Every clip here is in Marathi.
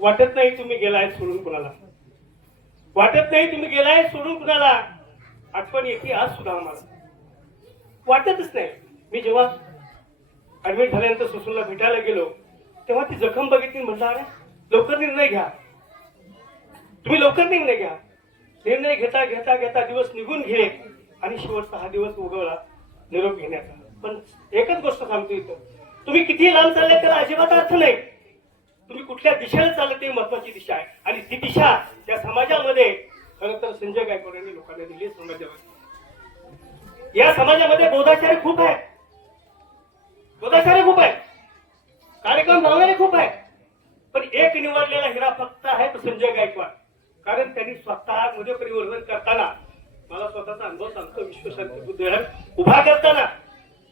वाटत नाही तुम्ही गेलाय सोडून कुणाला. वाटत नाही तुम्ही गेलाय सोडून कुणाला. आठवण येते आज सुद्धा आम्हाला. वाटतच नाही. मी जेव्हा ऍडमिट झाल्यानंतर सुसूनला भेटायला गेलो तेव्हा ती जखम बघितली म्हटलं अरे लवकर निर्णय घ्या. तुम्ही लवकर निर्णय घ्या. निर्णय घेता घेता घेता दिवस निघून गेले आणि शेवटचा हा दिवस उगवला निरोप घेण्याचा. पण एकच गोष्ट सांगतो इथं. तुम्ही किती लांब चालले त्याला अजिबात अर्थ नाही. तुम्ही कुठल्या दिशेला चालत ते महत्वाची दिशा आहे. आणि ती दिशा त्या समाजामध्ये खरं तर संजय गायकवाड यांनी लोकांना दिली समाजामध्ये. या समाजामध्ये बोधाचार्य खूप आहे. बोधाचार्य खूप आहे. कार्यक्रम लावणारे खूप आहे. पण एक निवडलेला हिरा फक्त आहे तो संजय गायकवाड. कारण त्यांनी स्वतः मध्ये परिवर्तन करताना मला स्वतःचा अनुभव सांगतो विश्वशांती बुद्धिविहार उभा करताना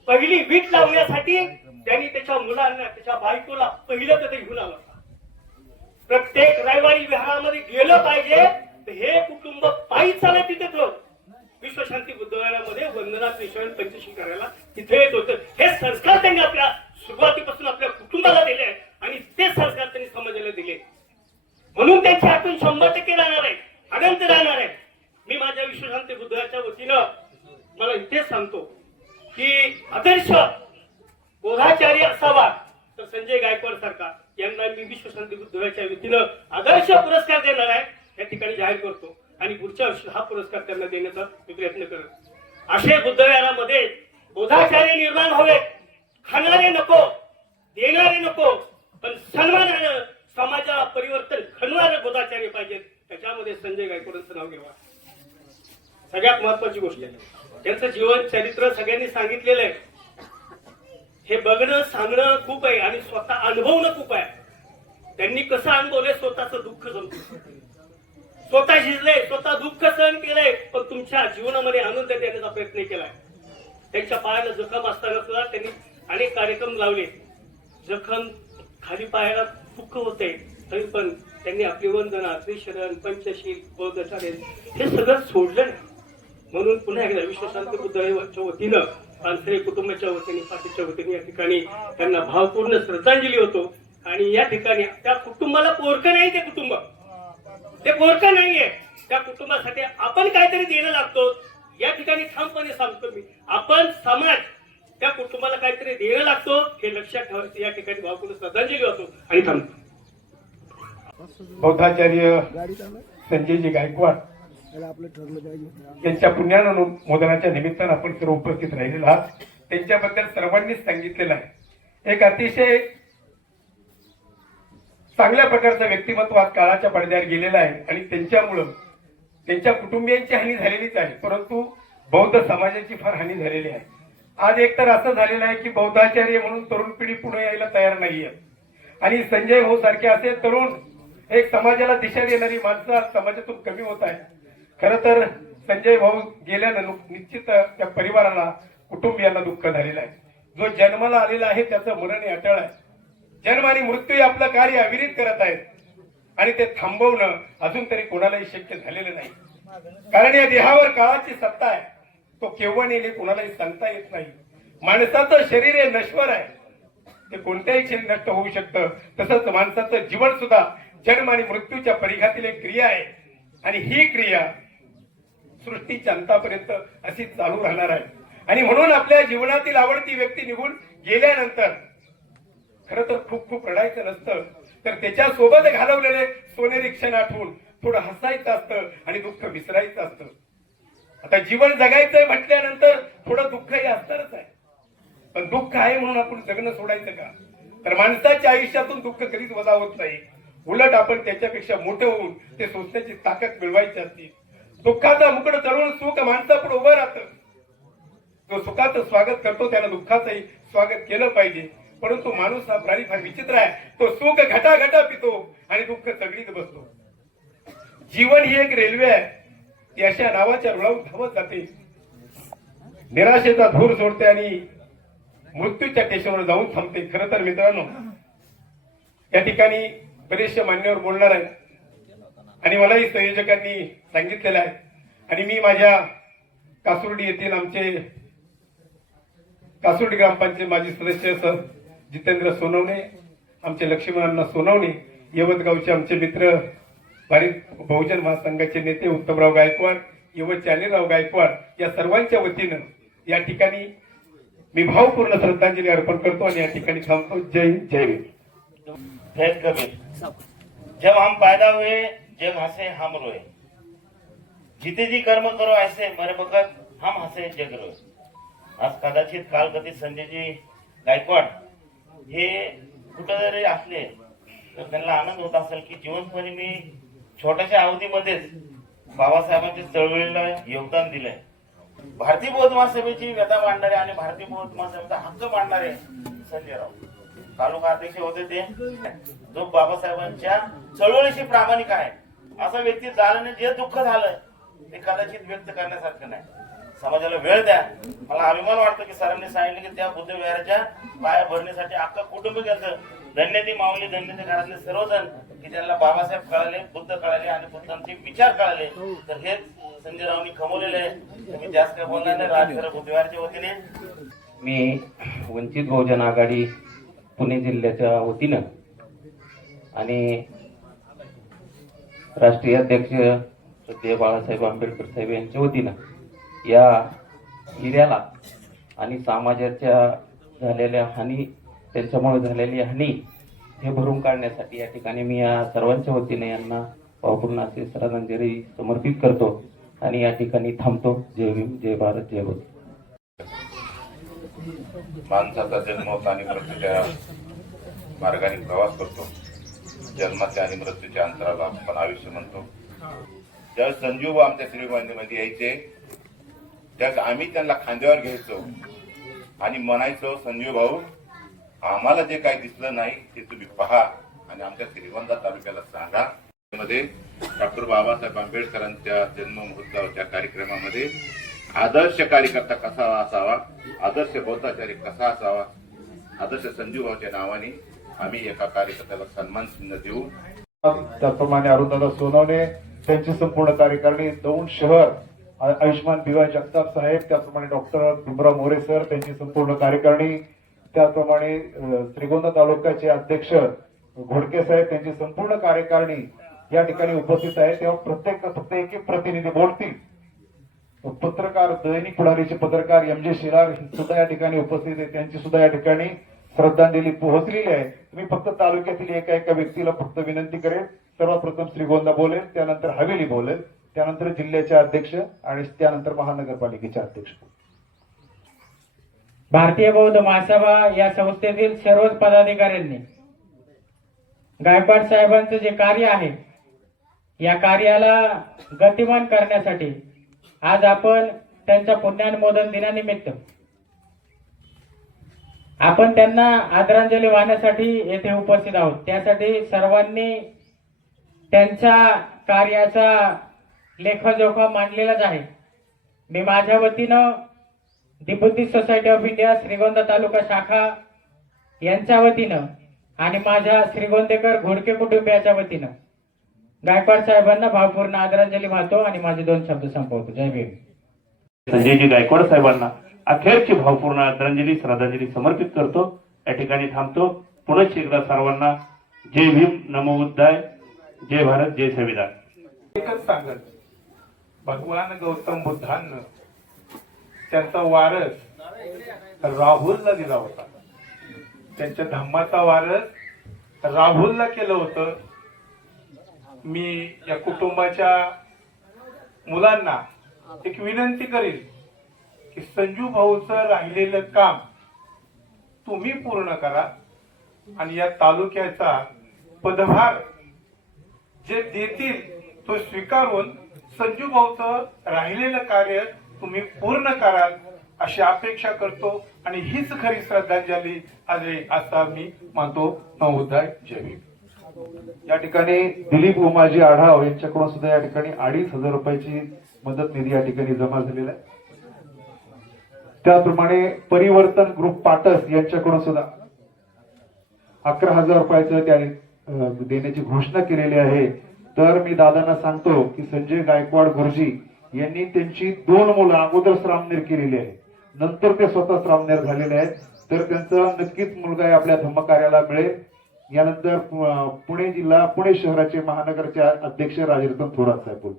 पहिली वीट लावण्यासाठी त्यांनी त्याच्या मुलांना त्याच्या बायकोला पहिलं तिथे घेऊन आलं. प्रत्येक रविवारी विहारामध्ये गेलं पाहिजे तर हे कुटुंब पायी चालत तिथे विश्वशांती बुद्धविहारामध्ये वंदना पेशवण पंचशी करायला तिथे येत होतं. हे संस्कार त्यांनी आपल्या सुरुवातीपासून आपल्या कुटुंबाला दिले आणि ते संस्कार त्यांनी समाजाला दिले म्हणून त्यांची आठवण शंभर टक्के राहणार आहे अनंत राहणार आहे. मी माझ्या विश्वशांती बुद्धाच्या वतीनं मला इथेच सांगतो की आदर्श बोधाचार्य असावा. तर संजय गायकवाड सारखा यांना मी विश्वशांती बुद्धच्या वतीनं आदर्श पुरस्कार देणार आहे. या ठिकाणी जाहीर करतो. आणि पुढच्या वर्षी हा पुरस्कार त्यांना देण्याचा मी प्रयत्न करत असे बुद्धविहारामध्ये बोधाचार्य निर्माण हवे खाणारे नको देणारे नको पण सन्मानानं समाजाला परिवर्तन घडणारे बोधाचार्य पाहिजेत. त्याच्यामध्ये संजय गायकवाडांचं नाव घ्यावा. सगळ्यात महत्वाची गोष्ट आहे त्यांचं जीवन चरित्र सगळ्यांनी सांगितलेलं आहे. हे बघणं सांगणं खूप आहे आणि स्वतः अनुभवणं खूप आहे. त्यांनी कसं अनुभवलंय स्वतःचं दुःख जमतो. स्वतः शिजले स्वतः दुःख सहन केलंय पण तुमच्या जीवनामध्ये आनंद देण्याचा प्रयत्न केलाय. त्यांच्या पायाला जखम असताना सुद्धा त्यांनी अनेक कार्यक्रम लावले. जखम खाली पायाला दुःख होते तरी पण त्यांनी आपली वंदना त्रिशरण पंचशील बौद्धचार्य हे सगळं सोडलं नाही. म्हणून पुन्हा एकदा विश्वशांत बुद्धच्या वतीनं पानसरे कुटुंबाच्या वतीने पाठीच्या वतीने या ठिकाणी त्यांना भावपूर्ण श्रद्धांजली होतो. आणि या ठिकाणी त्या कुटुंबाला पोरकं नाही ते कुटुंब. ते पोरकं नाहीये. त्या कुटुंबासाठी आपण काहीतरी देणं लागतो. या ठिकाणी ठामपणे सांगतो मी. आपण समाज त्या कुटुंबाला काहीतरी देणं लागतो हे लक्षात ठेवायचं या ठिकाणी भावपूर्ण श्रद्धांजली होतो. आणि थांबतो. बौद्धाचार्य संजयजी गायकवाड त्यांच्या आपलं ठरलं पाहिजे. पुण्यानुमोदनाच्या निमित्तानं आपण सर्व उपस्थित राहिलेलो आहात. त्यांच्याबद्दल सर्वांनीच सांगितलेलं आहे. एक अतिशय चांगल्या प्रकारचं व्यक्तिमत्व आज काळाच्या पडद्यावर गेलेलं आहे आणि त्यांच्यामुळं त्यांच्या कुटुंबियांची हानी झालेलीच आहे परंतु बौद्ध समाजाची फार हानी झालेली आहे. आज एकतर असं झालेलं आहे की बौद्धाचार्य म्हणून तरुण पिढी पुढे यायला तयार नाहीये. आणि संजय भाऊ सारखे असे तरुण एक समाजाला दिशा देणारी माणसं आज समाजातून कमी होत आहे खर तर संजय भाऊ गेल्यानं निश्चित त्या परिवाराला कुटुंबियांना दुःख झालेलं आहे. जो जन्माला आलेला आहे त्याचं मरण हे अटळ आहे. जन्म आणि मृत्यू आपलं कार्य अविरित करत आहेत. आणि ते थांबवणं अजून तरी कोणालाही शक्य झालेलं नाही. कारण या देहावर काळाची सत्ता आहे. तो केव्हा नेले कोणालाही सांगता येत नाही. माणसाचं शरीर हे नश्वर आहे. ते कोणत्याही क्षणी नष्ट होऊ शकतं. तसंच माणसाचं जीवन सुद्धा जन्म आणि मृत्यूच्या परिघातील एक क्रिया आहे. आणि ही क्रिया सृष्टीच्या अंतापर्यंत अशी चालू राहणार आहे. आणि म्हणून आपल्या जीवनातील आवडती व्यक्ती निघून गेल्यानंतर खर तर खूप खूप रडायचं नसतं. तर त्याच्यासोबत घालवलेले सोनेरी क्षण आठवून थोडं हसायचं असतं आणि दुःख विसरायचं असतं. आता जीवन जगायचंय म्हटल्यानंतर थोडं दुःखही असणारच आहे. पण दुःख आहे म्हणून आपण जगणं सोडायचं का? तर माणसाच्या आयुष्यातून दुःख कधीच वजा होत नाही. उलट आपण त्याच्यापेक्षा मोठं होऊन ते सोसण्याची ताकद मिळवायची असते. दुःखाचा मुकड चढवून सुख माणसापुढे उभं राहतं. जो सुखाचं स्वागत करतो त्यानं दुःखाचंही स्वागत केलं पाहिजे. परंतु माणूस हा प्राणी फार विचित्र आहे. तो सुख घटा घटा पितो आणि दुःख चगडीत बसतो. जीवन ही एक रेल्वे आहे. ती अशा नावाच्या रुळावर धावत जाते. निराशेचा धूर सोडते आणि मृत्यूच्या टेशवर जाऊन थांबते. खर तर मित्रांनो या ठिकाणी बरेचसे मान्यवर बोलणार आहे आणि मलाही संयोजकांनी सांगितलेलं आहे. आणि मी माझ्या कासुर्डी येथील आमचे कासुर्डी ग्रामपंचायत माजी सदस्य सर जितेंद्र सोनवणे आमचे लक्ष्मणांना सोनवणे यवतगावचे आमचे मित्र भारी बहुजन महासंघाचे नेते उत्तमराव गायकवाड यवत चालीराव गायकवाड या सर्वांच्या वतीनं या ठिकाणी मी भावपूर्ण श्रद्धांजली अर्पण करतो आणि या ठिकाणी थांबतो. जय हिंद, जय भीम. भेद हम पैदा हुए जग हंसे हम रोए। जिथे जी कर्म करो ऐसे मरे बघत हम हसे जग रोए। आज कदाचित कालकथित संजयजी गायकवाड हे कुठं जरी असले तर त्यांना आनंद होत असेल की जीवनपणी मी छोट्याशा अवधीमध्येच बाबासाहेबांच्या चळवळीला योगदान दिलंय. भारतीय बौद्ध महासभेची व्यथा मांडणारे आणि भारतीय बौद्ध महासभेचा हक्क मांडणारे संजय तालुका अध्यक्ष होते ते. जो बाबासाहेबांच्या चळवळीशी प्रामाणिक आहे. असा व्यक्ती झाल्याने जे दुःख झालंय ते कदाचित व्यक्त करण्यासारखं नाही. समाजाला वेळ द्या. मला अभिमान वाटतो की सरांनी सांगितलं की त्या बुद्धविहाराच्या पाया भरण्यासाठी अख्खा कुटुंब गेलं. धन्य ती माऊली धन्य ते घरातले सर्वजण की ज्यांना बाबासाहेब कळाले बुद्ध कळाले आणि बुद्धांचे विचार कळाले तर हेच संजय रावनी खमवलेले आहे. मी जास्त काही बोलणार नाही राजखरं बुद्ध वतीने. मी वंचित बहुजन आघाडी पुणे जिल्ह्याच्या वतीनं आणि राष्ट्रीय अध्यक्ष श्रद्धेय बाळासाहेब आंबेडकर साहेब यांच्या वतीनं या हिऱ्याला आणि समाजाच्या झालेल्या हानी त्यांच्यामुळे झालेली हानी हे भरून काढण्यासाठी या ठिकाणी मी या सर्वांच्या वतीने यांना भावपूर्ण असे श्रद्धांजली समर्पित करतो आणि या ठिकाणी थांबतो. जय भीम जय भारत जय भूत माणसाचा जन्म होता आणि प्रत्येक मार्गाने प्रवास करतो. जन्माच्या आणि मृत्यूच्या अंतराला आपण आयुष्य म्हणतो. ज्यावेळेस संजीव आमच्या श्रीगोंदीमध्ये यायचे त्यावेळेस आम्ही त्यांना खांद्यावर घ्यायचो आणि म्हणायचो संजीव भाऊ आम्हाला जे काही दिसलं नाही ते तुम्ही पहा आणि आमच्या श्रीगोंदा तालुक्याला सांगा. मध्ये डॉक्टर बाबासाहेब आंबेडकरांच्या जन्म महोत्सवाच्या कार्यक्रमामध्ये आदर्श कार्यकर्ता कसा असावा आदर्श बौद्धाचार्य कसा असावा आदर्श संजीवभाऊच्या नावाने आम्ही एका कार्यकर्त्याला सन्मान चिन्ह देऊ. त्याप्रमाणे अरुणदादा सोनवणे त्यांची संपूर्ण कार्यकारिणी दौंड शहर आयुष्मान आयुष्यमान भिवा जगताप साहेब त्याप्रमाणे डॉक्टर भीमराव मोरे सर त्यांची संपूर्ण कार्यकारिणी त्याप्रमाणे अ, श्रीगोंदा तालुक्याचे अध्यक्ष घोडके साहेब त्यांची संपूर्ण कार्यकारिणी या ठिकाणी उपस्थित आहे तेव्हा प्रत्येक फक्त एक एक प्रतिनिधी बोलतील. पत्रकार दैनिक पुढारीचे पत्रकार एम जे शिरार सुद्धा या ठिकाणी उपस्थित आहे त्यांची सुद्धा या ठिकाणी श्रद्धांजली पोहोचलेली आहे. मी फक्त तालुक्यातील एका एका व्यक्तीला फक्त विनंती करेन. सर्वात प्रथम श्रीगोंदा बोलेल त्यानंतर हवेली बोलेल त्यानंतर जिल्ह्याचे अध्यक्ष आणि त्यानंतर महानगरपालिकेचे अध्यक्ष. भारतीय बौद्ध महासभा या संस्थेतील सर्वच पदाधिकाऱ्यांनी गायकवाड साहेबांचं जे कार्य आहे या कार्याला गतिमान करण्यासाठी आज आपण त्यांच्या पुण्यानुमोदन दिनानिमित्त आपण त्यांना आदरांजली वाहण्यासाठी येथे उपस्थित आहोत. त्यासाठी सर्वांनी त्यांच्या कार्याचा लेखजोखा मांडलेलाच आहे. मी माझ्या वतीनं the Buddhist society of India Shrigonda taluka शाखा यांच्या वतीनं आणि माझ्या श्रीगोंदेकर घोडके कुटुंबियाच्या वतीनं गायकवाड साहेबांना भावपूर्ण आदरांजली वाहतो आणि माझे दोन शब्द संपवतो. जय भीम. संजयजी गायकवाड साहेबांना अखेरची भावपूर्ण आदरांजली श्रद्धांजली समर्पित करतो. या ठिकाणी थांबतो. पुनश्च एकदा सर्वांना जय भीम नमो उद्दाय जय भारत जय संविधान. एकच सांगत भगवान गौतम बुद्धांना त्यांचा वारस राहुलला दिला होता. त्यांच्या धम्माचा वारस राहुलला केलं होतं. मी या कुटुंबाच्या मुलांना एक विनंती करील संजू भाऊचं राहिलेलं काम तुम्ही पूर्ण करा आणि या तालुक्याचा पदभार जे देतील तो स्वीकारून संजू भाऊचं राहिलेलं कार्य तुम्ही पूर्ण कराल अशी अपेक्षा करतो आणि हीच खरी श्रद्धांजली आज असा मी मानतो. नवोदय जय या ठिकाणी दिलीप उमाजी आढाव यांच्याकडून सुद्धा या ठिकाणी अडीच हजार रुपयाची मदत निधी या ठिकाणी जमा झालेला आहे. त्याप्रमाणे परिवर्तन ग्रुप पाटस यांच्याकडून सुद्धा अकरा हजार रुपयाचं त्याने देण्याची घोषणा केलेली आहे. तर मी दादांना सांगतो की संजय गायकवाड गुरुजी यांनी त्यांची दोन मुलं अगोदर श्रामनेर केलेली आहे. नंतर ते स्वतः श्रामनेर झालेले आहेत. तर त्यांचा नक्कीच मुलगा आपल्या धम्मकार्याला मिळेल. यानंतर पुणे जिल्हा पुणे शहराचे महानगरचे अध्यक्ष राजरतन थोरात साहेब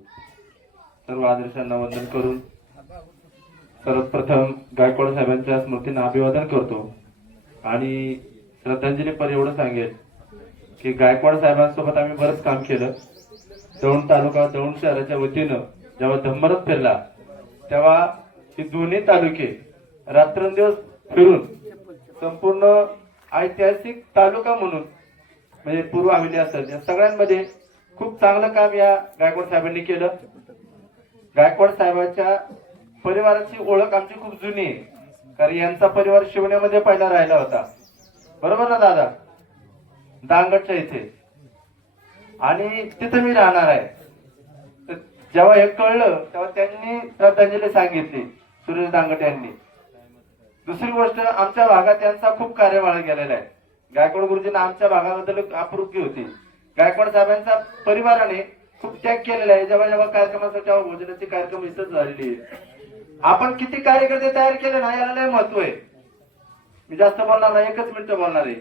सर्व आदर्शांना वंदन करून सर्वप्रथम गायकवाड साहेबांच्या स्मृतींना अभिवादन करतो. आणि श्रद्धांजलीपर एवढं सांगेल की गायकवाड साहेबांसोबत आम्ही बरंच काम केलं. दौंड तालुका दौंड शहराच्या वतीनं जेव्हा धम्मरत फिरला तेव्हा हे दोन्ही तालुके रात्रंदिवस फिरून संपूर्ण ऐतिहासिक तालुका म्हणून म्हणजे पूर्व हवेली असेल या सगळ्यांमध्ये खूप चांगलं काम या गायकवाड साहेबांनी केलं. गायकवाड साहेबांच्या परिवाराची ओळख आमची खूप जुनी आहे. कारण यांचा परिवार शिवण्यामध्ये पहिला राहिला होता. बरोबर ना दादा? दांगडच्या इथे. आणि तिथं मी राहणार आहे. तर जेव्हा हे कळलं तेव्हा त्यांनी श्रद्धांजली सांगितली सुरेश दांगट यांनी. दुसरी गोष्ट आमच्या भागात यांचा खूप कार्यवाळा गेलेला आहे. गायकवाड गुरुजींना आमच्या भागाबद्दल एक होती. गायकवाड साहेबांचा परिवाराने खूप त्याग केलेला आहे. जेव्हा जेव्हा कार्यक्रमासाठी तेव्हा भोजनाचे कार्यक्रम इथंच झालेली आहे आपण किती कार्यकर्ते तयार केले ना याला लय महत्त्व आहे. मी जास्त बोलणार नाही एकच मिनिट बोलणार आहे.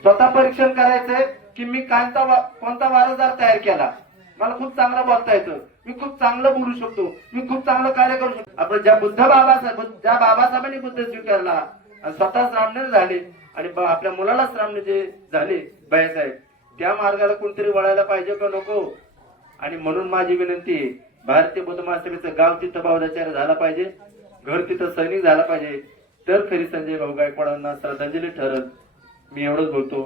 स्वतः परीक्षण करायचंय की मी कांता वा- कोणता वारसदार तयार केला. मला खूप चांगलं बोलता येतं. मी खूप चांगलं बोलू शकतो. मी खूप चांगलं कार्य करू शकतो. आपण ज्या बुद्ध बाबासाहेब ज्या बाबासाहेबांनी बुद्ध स्वीकारला आणि स्वतः श्रामणे झाले आणि आपल्या मुलाला श्रामणे जे झाले बायासाहेब त्या मार्गाला कोणतरी वळायला पाहिजे का नको? आणि म्हणून माझी विनंती आहे भारतीय बौद्ध महासभेचं गाव तिथं बावदाचार्य झाला पाहिजे घर तिथं सैनिक झाला पाहिजे. तर खरी संजय भाऊ गायकवाडांना श्रद्धांजली ठरत मी एवढंच बोलतो.